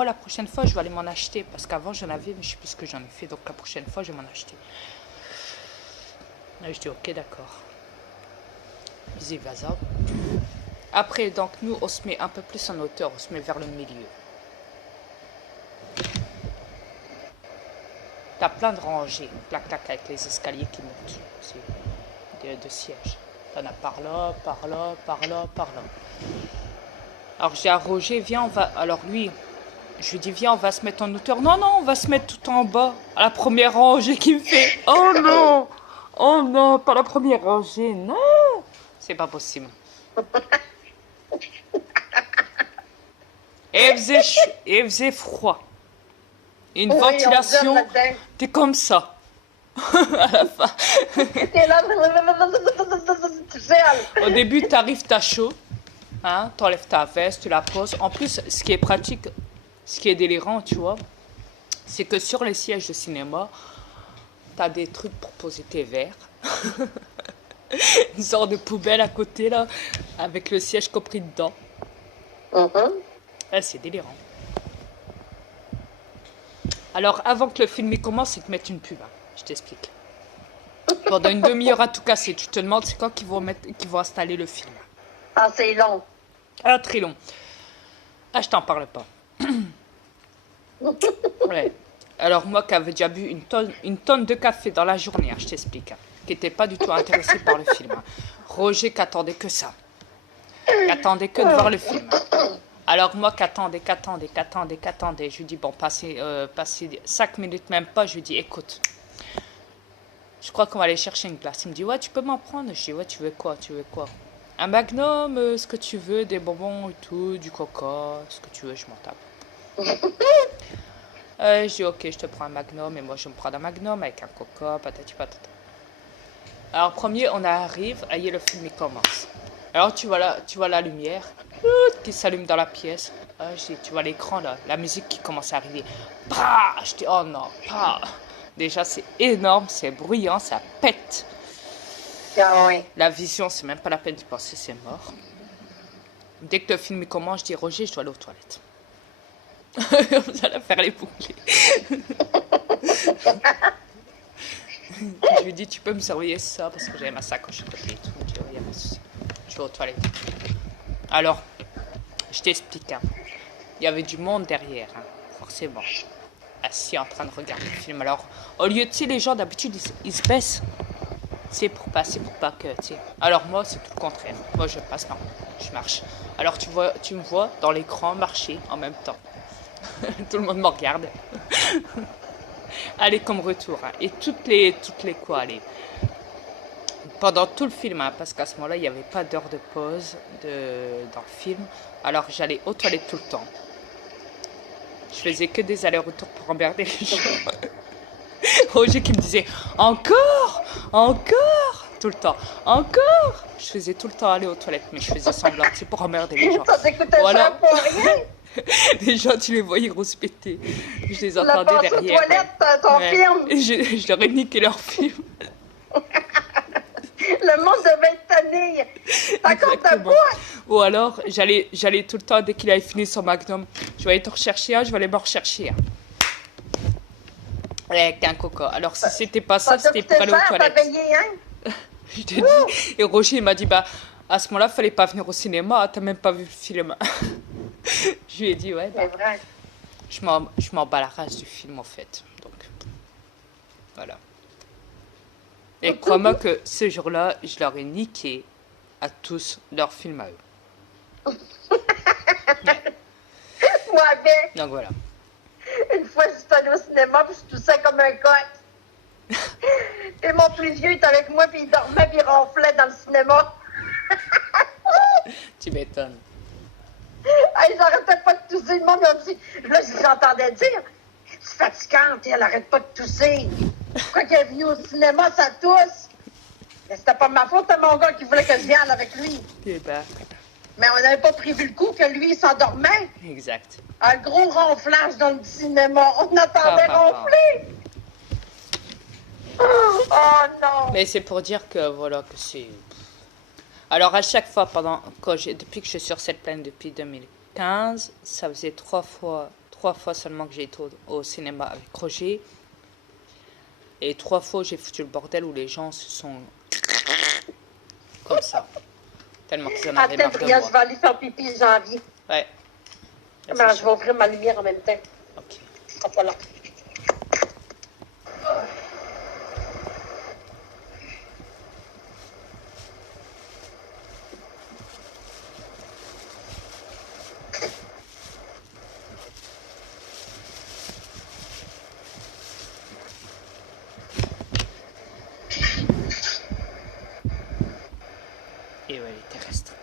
Oh, la prochaine fois, je vais aller m'en acheter. Parce qu'avant, j'en avais, mais je sais plus ce que j'en ai fait. Donc, la prochaine fois, je vais m'en acheter. Là, je dis, ok, d'accord. Easy Vaza. Après, donc, nous, on se met un peu plus en hauteur. On se met vers le milieu. T'as plein de rangées. Clac, clac, avec les escaliers qui montent. C'est de sièges. T'en as par là, par là, par là, par là. Alors, j'ai à Roger, viens, on va... Alors, lui... Je lui dis, viens, on va se mettre en hauteur. Non, non, on va se mettre tout en bas. À la première rangée qui me fait. Oh non! Oh non, pas la première rangée. Non! C'est pas possible. Et il faisait froid. Une ventilation. T'es comme ça. À la fin. Au début, t'arrives, t'as chaud. Hein, t'enlèves ta veste, tu la poses. En plus, ce qui est pratique, ce qui est délirant, tu vois, c'est que sur les sièges de cinéma, t'as des trucs pour poser tes verres. Une sorte de poubelle à côté, là, avec le siège compris dedans. C'est délirant. Alors, avant que le film commence, ils te mettent une pub. Hein. Je t'explique. Pendant une demi-heure à tout casser, tu te demandes c'est quand qu'ils vont installer le film. Ah, c'est long. Ah, très long. Ah, je t'en parle pas. Ouais. Alors, moi qui avais déjà bu une tonne de café dans la journée, hein, je t'explique, hein, qui n'était pas du tout intéressé par le film. Hein. Roger qui attendait que ça. Qui attendait que de voir le film. Alors, moi qui attendais. Je lui dis, bon, passez 5 minutes, même pas. Je lui dis, écoute, je crois qu'on va aller chercher une glace. Il me dit, ouais, tu peux m'en prendre. Je dis, ouais, tu veux quoi? Un Magnum, ce que tu veux, des bonbons et tout, du coca, ce que tu veux, je m'en tape. Je dis, ok, je te prends un Magnum, et moi je me prends un Magnum avec un coca, patati patata. Alors, premier, on arrive, aïe, le film il commence. Alors, tu vois la lumière qui s'allume dans la pièce. Je dis, tu vois l'écran là, la musique qui commence à arriver. Bah, je dis, oh non, bah. Déjà, c'est énorme, c'est bruyant, ça pète. Ah oui. La vision, c'est même pas la peine d'y penser, c'est mort. Dès que le film commence, je dis, Roger, je dois aller aux toilettes. Vous allez faire les boucles. Je lui dis, tu peux me surveiller ça parce que j'avais ma sacoche à côté et tout. Je dis, il y a pas de souci. Je vais aux toilettes. Alors, je t'explique. Hein. Il y avait du monde derrière, hein, forcément. Assis en train de regarder le film. Alors, au lieu de, tu sais, les gens d'habitude, ils se baissent. C'est pour passer, pour pas que, tu sais. Alors moi, c'est tout le contraire. Moi, je passe, non, je marche. Alors tu me vois dans l'écran marcher en même temps. Tout le monde me regarde. Allez, comme retour. Hein. Et toutes les quoi, allez. Pendant tout le film, hein, parce qu'à ce moment-là, il n'y avait pas d'heure de pause dans le film. Alors j'allais aux toilettes tout le temps. Je faisais que des allers-retours pour emmerder les gens. Roger qui me disait encore tout le temps, encore. Je faisais tout le temps aller aux toilettes, mais je faisais semblant, c'est pour emmerder les gens. Ça t'écoutait ça pour rien. Les gens, tu les voyais rouspéter. Je les entendais derrière. Aux toilettes, ton film. Et je leur ai niqué leur film. Le monde devait être tanné. T'as compte ta boîte. Ou alors, j'allais tout le temps, dès qu'il avait fini son Magnum, je vais aller te rechercher un, je vais aller me rechercher un. Avec un coca. Alors, si c'était pas ça, c'était pour aller aux toilettes. Payé, hein? Je te dis. Et Roger, il m'a dit, bah, à ce moment-là, fallait pas venir au cinéma, t'as même pas vu le film. Je lui ai dit, ouais, bah, c'est vrai. Je m'en bats la race du film, en fait. Donc, voilà. Et crois-moi que ce jour-là, je leur ai niqué à tous leur film à eux. Ouais. Moi, avec. Donc, voilà. Une fois, je suis allée au cinéma, puis je toussais comme un coq. Et mon plus vieux est avec moi, puis il dormait, puis il ronflait dans le cinéma. Tu m'étonnes. Hey, j'arrêtais pas de tousser. Le monde m'a dit, là, j'entendais dire, c'est fatigante, elle arrête pas de tousser. Pourquoi qu'elle est venue au cinéma, ça tousse? Mais c'était pas ma faute, c'était mon gars qui voulait que je vienne avec lui. Mais on n'avait pas prévu le coup que lui, il s'endormait. Exact. Un gros ronflage dans le cinéma. On attendait ronfler. Oh non. Mais c'est pour dire que, voilà, que c'est... Alors, à chaque fois, depuis que je suis sur cette plaine depuis 2015, ça faisait 3 fois 3 fois seulement que j'ai été au cinéma avec Roger. Et 3 fois, j'ai foutu le bordel où les gens se sont comme ça. Tellement qu'ils en avaient Attends, marre de Bria, moi. je vais aller faire pipi, j'ai envie. Ouais. Ben, je vais ouvrir ma lumière en même temps. Ok. Hop là. Et ouais, les terrestres.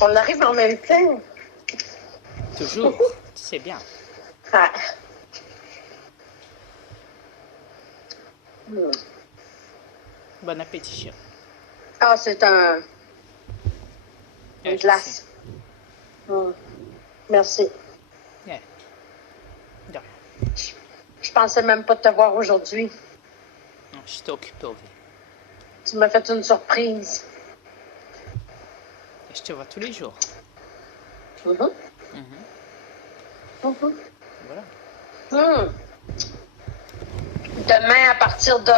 On arrive en même temps. Toujours. C'est bien. Ah. Bon appétit, chien. Ah, c'est une Ouais, glace. Merci. Ouais. De rien. Je pensais même pas te voir aujourd'hui. Non, j'étais occupé au V. Tu m'as fait une surprise. Je te vois tous les jours. Mhm. Mhm. Mhm. Voilà. Demain, à partir de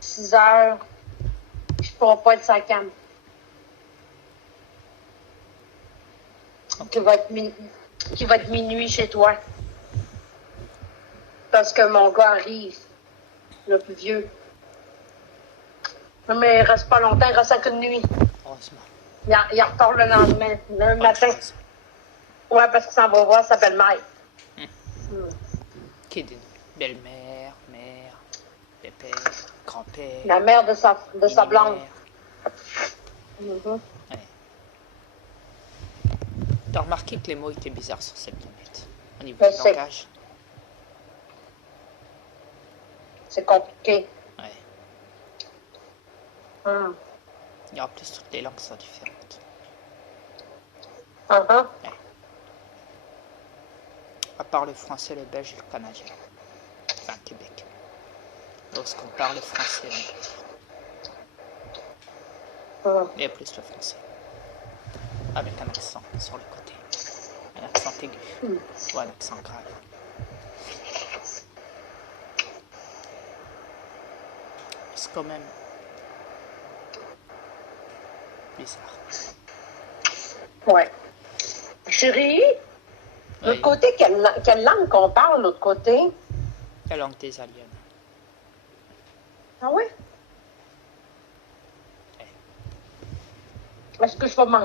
6 heures, je ne pourrai pas être sa cam. Qui va être minuit chez toi. Parce que mon gars arrive, le plus vieux. Mais il reste pas longtemps, il reste qu'une nuit. Heureusement. Il repart le lendemain, le Bonne matin. chose. Ouais, parce qu'il s'en va voir sa belle-mère. Qui est des belle-mère, mère, pépère, grand-père. La mère de sa blonde. Ouais. T'as remarqué que les mots étaient bizarres sur cette planète, au niveau du langage? C'est compliqué. Ouais. Hum. Et en plus, toutes les langues sont différentes. Uh-huh. Ouais. À part le français, le belge et le canadien. Enfin, Québec. Lorsqu'on parle français, Hum. et plus le français. Avec un accent sur le côté. est aigu. Ou un accent grave. C'est quand même bizarre. Ouais. Chérie, de l'autre Oui. côté, quelle langue qu'on parle, de l'autre côté? La langue des aliens. Ah ouais? Est-ce que je vais m'en